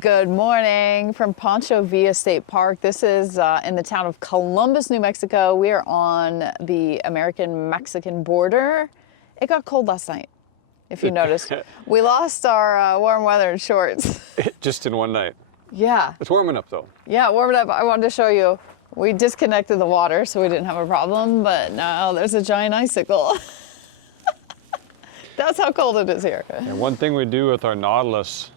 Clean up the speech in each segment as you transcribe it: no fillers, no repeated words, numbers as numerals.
Good morning from Pancho Villa State Park. This is in the town of Columbus, New Mexico. We are on the American-Mexican border. It got cold last night, if you noticed. We lost our warm weather and shorts. Just in one night. Yeah. It's warming up though. Yeah, warming up. I wanted to show you. We disconnected the water so we didn't have a problem, but now there's a giant ise-icle. That's how cold it is here. And one thing we do with our Nautilus,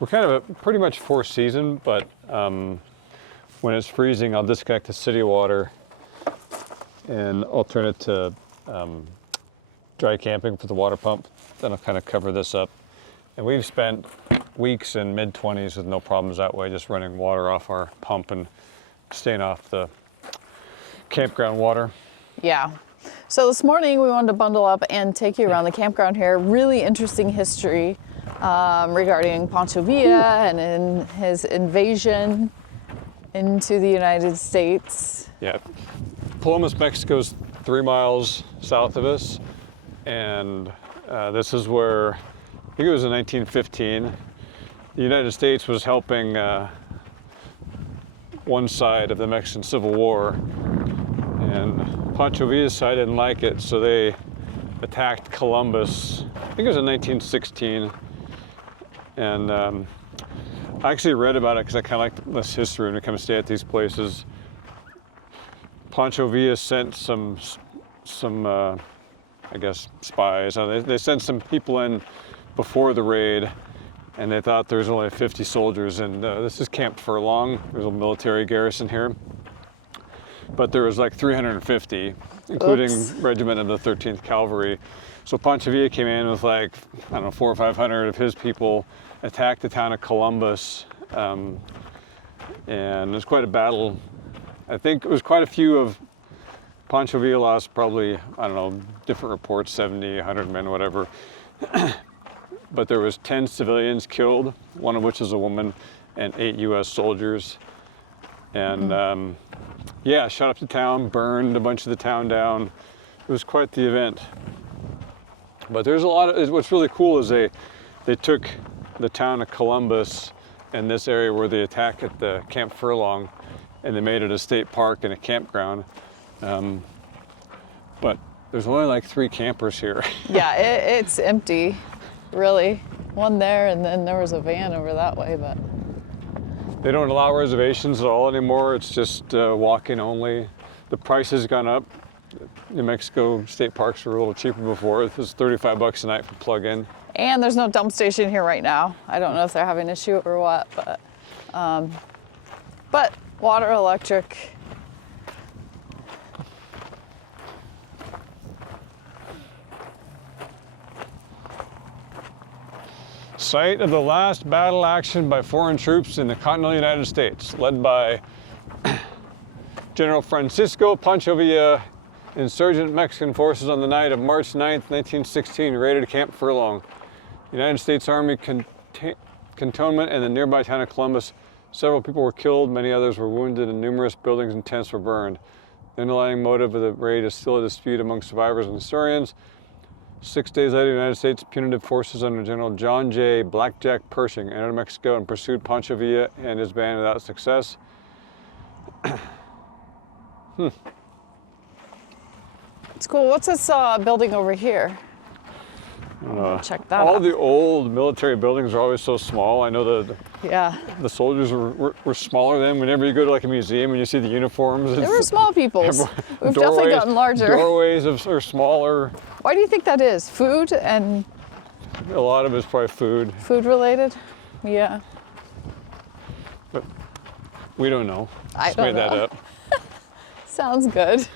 we're kind of a pretty much four season, but when it's freezing, I'll disconnect the city water and I'll turn it to dry camping for the water pump. Then I'll kind of cover this up. And we've spent weeks in mid-20s with no problems that way, just running water off our pump and staying off the campground water. Yeah. So this morning we wanted to bundle up and take you around the campground here. Really interesting history regarding Pancho Villa and in his invasion into the United States. Yeah, Columbus, Mexico's 3 miles south of us, and this is where, I think it was in 1915, the United States was helping one side of the Mexican Civil War, and Pancho Villa's side didn't like it, so they attacked Columbus. I think it was in 1916. And I actually read about it because I kind of like this history when we come stay at these places. Pancho Villa sent some I guess, spies. They sent some people in before the raid, and they thought there was only 50 soldiers. And this is Camp Furlong. There's a military garrison here. But there was like 350, including regiment of the 13th Cavalry. So Pancho Villa came in with like, I don't know, 400 or 500 of his people, attacked the town of Columbus, and it was quite a battle. I think it was quite a few of Pancho Villa lost probably, I don't know, different reports, 70, 100 men, whatever. But there was 10 civilians killed, one of which is a woman, and 8 US soldiers. And yeah, shot up the town, burned a bunch of the town down. It was quite the event. But there's a lot of, what's really cool is they took the town of Columbus and this area where they attacked at the Camp Furlong, and they made it a state park and a campground. But there's only like 3 campers here. Yeah, it's empty, really. One there, and then there was a van over that way, but. They don't allow reservations at all anymore. It's just walk-in only. The price has gone up. New Mexico state parks were a little cheaper before. This is $35 a night for plug-in. And there's no dump station here right now. I don't know if they're having an issue or what, but water, electric. Site of the last battle action by foreign troops in the continental United States, led by General Francisco Pancho Villa. Insurgent Mexican forces on the night of March 9th, 1916, raided Camp Furlong. United States Army cantonment in the nearby town of Columbus. Several people were killed, many others were wounded, and numerous buildings and tents were burned. The underlying motive of the raid is still a dispute among survivors and historians. 6 days later, the United States punitive forces under General John J. Blackjack Pershing entered Mexico and pursued Pancho Villa and his band without success. It's cool. What's this building over here? Check that all out. the old military buildings are always so small. I know Yeah. the soldiers were smaller then. Whenever you go to like a museum and you see the uniforms, They were small peoples. We've definitely gotten larger. Doorways are smaller. Why do you think that is? Food and... A lot of it's probably food. Food related? Yeah. But we don't know. I Just don't made that know. up. Sounds good.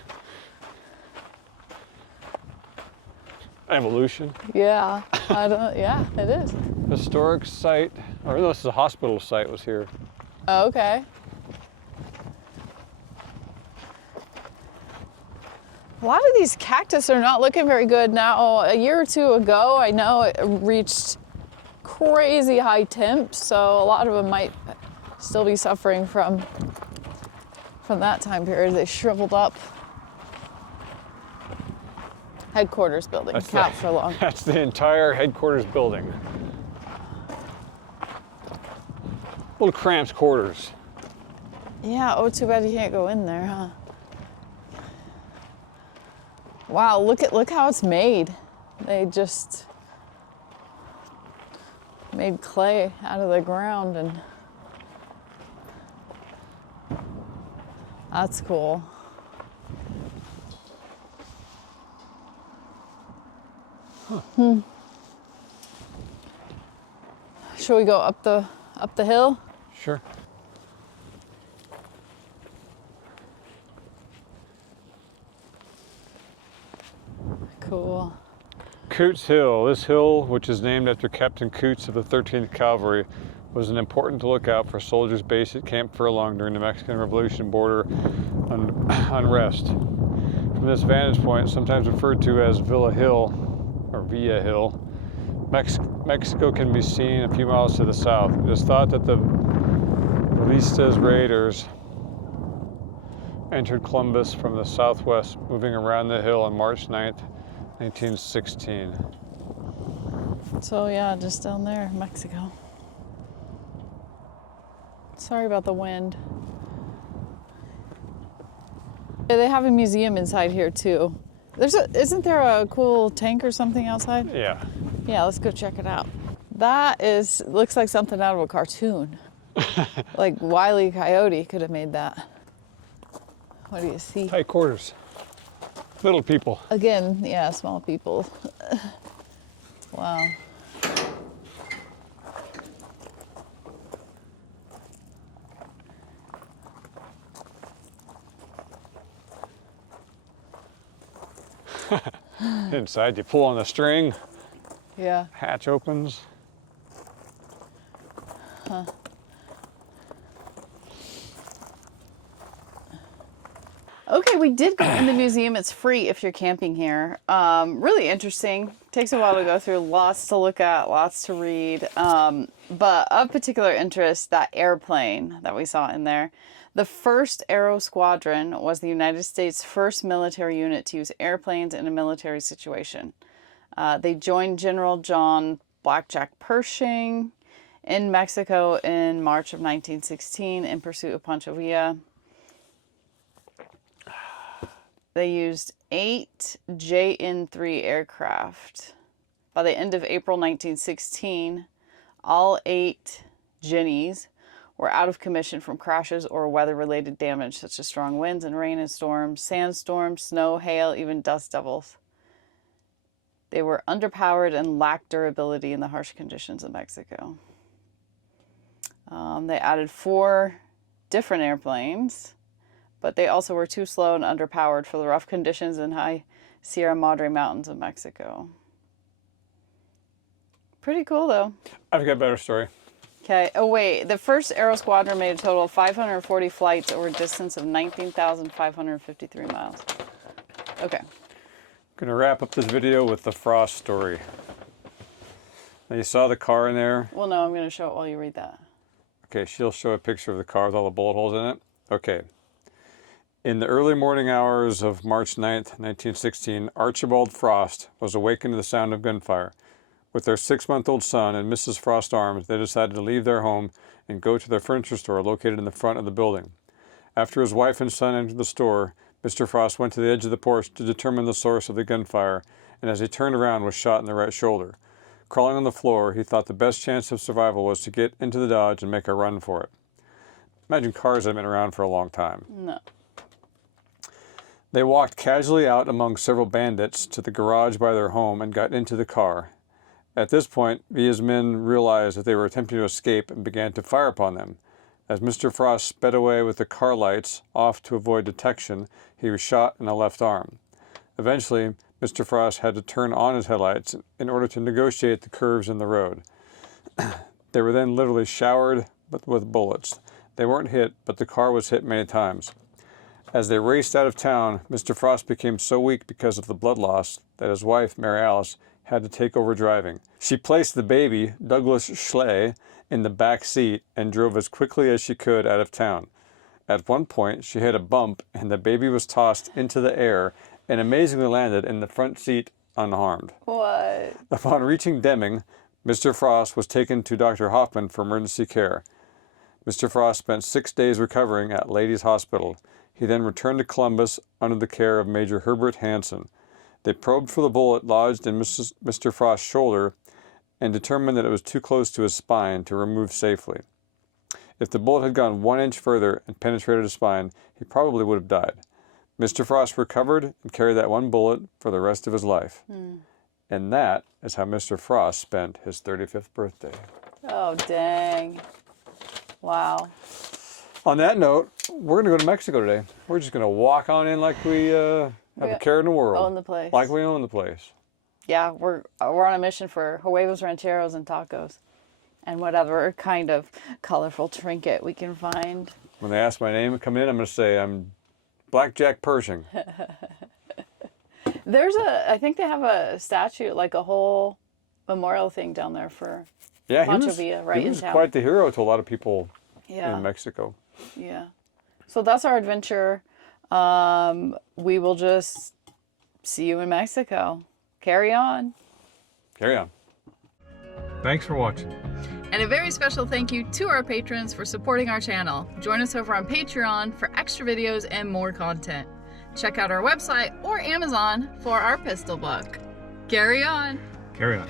Evolution. Yeah. Yeah, it is. Historic site, or no, this is a hospital site was here. Oh, okay. A lot of these cactus are not looking very good now. A year or two ago, I know it reached crazy high temps, so a lot of them might still be suffering from that time period. They shriveled up. Headquarters building, Cap Furlong. That's the entire headquarters building. Little cramped quarters. Yeah, oh, too bad you can't go in there, huh? Wow, look how it's made. They just made clay out of the ground, and that's cool. Huh. Shall we go up the hill? Sure. Cool. Cootes Hill. This hill, which is named after Captain Cootes of the 13th Cavalry, was an important lookout for soldiers based at Camp Furlong during the Mexican Revolution border unrest. From this vantage point, sometimes referred to as Villa Hill, or Villa Hill, Mexico can be seen a few miles to the south. It is thought that the Ballistas Raiders entered Columbus from the southwest, moving around the hill on March 9th, 1916. So yeah, just down there, Mexico. Sorry about the wind. They have a museum inside here too. Isn't there a cool tank or something outside? Yeah. Yeah, let's go check it out. Looks like something out of a cartoon. Like Wile E. Coyote could have made that. What do you see? Tight quarters. Little people. Again, yeah, small people. Wow. Inside, you pull on the string, Yeah. hatch opens. Huh. Okay, we did go in the museum. It's free if you're camping here. Really interesting. Takes a while to go through. Lots to look at, lots to read. But of particular interest, that airplane that we saw in there. The first Aero Squadron was the United States' first military unit to use airplanes in a military situation. They joined General John Blackjack Pershing in Mexico in March of 1916 in pursuit of Pancho Villa. They used 8 JN-3 aircraft. By the end of April 1916, all 8 Genies were out of commission from crashes or weather-related damage, such as strong winds and rain and storms, sandstorms, snow, hail, even dust devils. They were underpowered and lacked durability in the harsh conditions of Mexico. They added 4 different airplanes, but they also were too slow and underpowered for the rough conditions in high Sierra Madre Mountains of Mexico. Pretty cool, though. I've got a better story. Okay. Oh, wait. The first Aero Squadron made a total of 540 flights over a distance of 19,553 miles. Okay. I'm going to wrap up this video with the Frost story. Now, you saw the car in there? Well, no, I'm going to show it while you read that. Okay, she'll show a picture of the car with all the bullet holes in it. Okay. In the early morning hours of March 9th, 1916, Archibald Frost was awakened to the sound of gunfire. With their 6-month-old son and Mrs. Frost's arms, they decided to leave their home and go to their furniture store located in the front of the building. After his wife and son entered the store, Mr. Frost went to the edge of the porch to determine the source of the gunfire, and as he turned around was shot in the right shoulder. Crawling on the floor, he thought the best chance of survival was to get into the Dodge and make a run for it. Imagine cars that have been around for a long time. No. They walked casually out among several bandits to the garage by their home and got into the car. At this point, Villa's men realized that they were attempting to escape and began to fire upon them. As Mr. Frost sped away with the car lights off to avoid detection, he was shot in the left arm. Eventually, Mr. Frost had to turn on his headlights in order to negotiate the curves in the road. They were then literally showered with bullets. They weren't hit, but the car was hit many times. As they raced out of town, Mr. Frost became so weak because of the blood loss that his wife, Mary Alice, had to take over driving. She placed the baby, Douglas Schley, in the back seat and drove as quickly as she could out of town. At one point, she hit a bump and the baby was tossed into the air and amazingly landed in the front seat unharmed. What? Upon reaching Deming, Mr. Frost was taken to Dr. Hoffman for emergency care. Mr. Frost spent 6 days recovering at Ladies Hospital. He then returned to Columbus under the care of Major Herbert Hansen. They probed for the bullet lodged in Mr. Frost's shoulder and determined that it was too close to his spine to remove safely. If the bullet had gone 1 inch further and penetrated his spine, he probably would have died. Mr. Frost recovered and carried that one bullet for the rest of his life. And that is how Mr. Frost spent his 35th birthday. Oh, dang. Wow. On that note, we're going to go to Mexico today. We're just going to walk on in like we have a care in the world. Own the place. Like we own the place. Yeah, we're on a mission for huevos rancheros and tacos. And whatever kind of colorful trinket we can find. When they ask my name and come in, I'm going to say I'm Blackjack Pershing. I think they have a statue, like a whole memorial thing down there for Pancho Villa, right in town. He was quite the hero to a lot of people in Mexico. Yeah. So that's our adventure. We will just see you in Mexico. Carry on. Carry on. Thanks for watching. And a very special thank you to our patrons for supporting our channel. Join us over on Patreon for extra videos and more content. Check out our website or Amazon for our pistol book. Carry on. Carry on.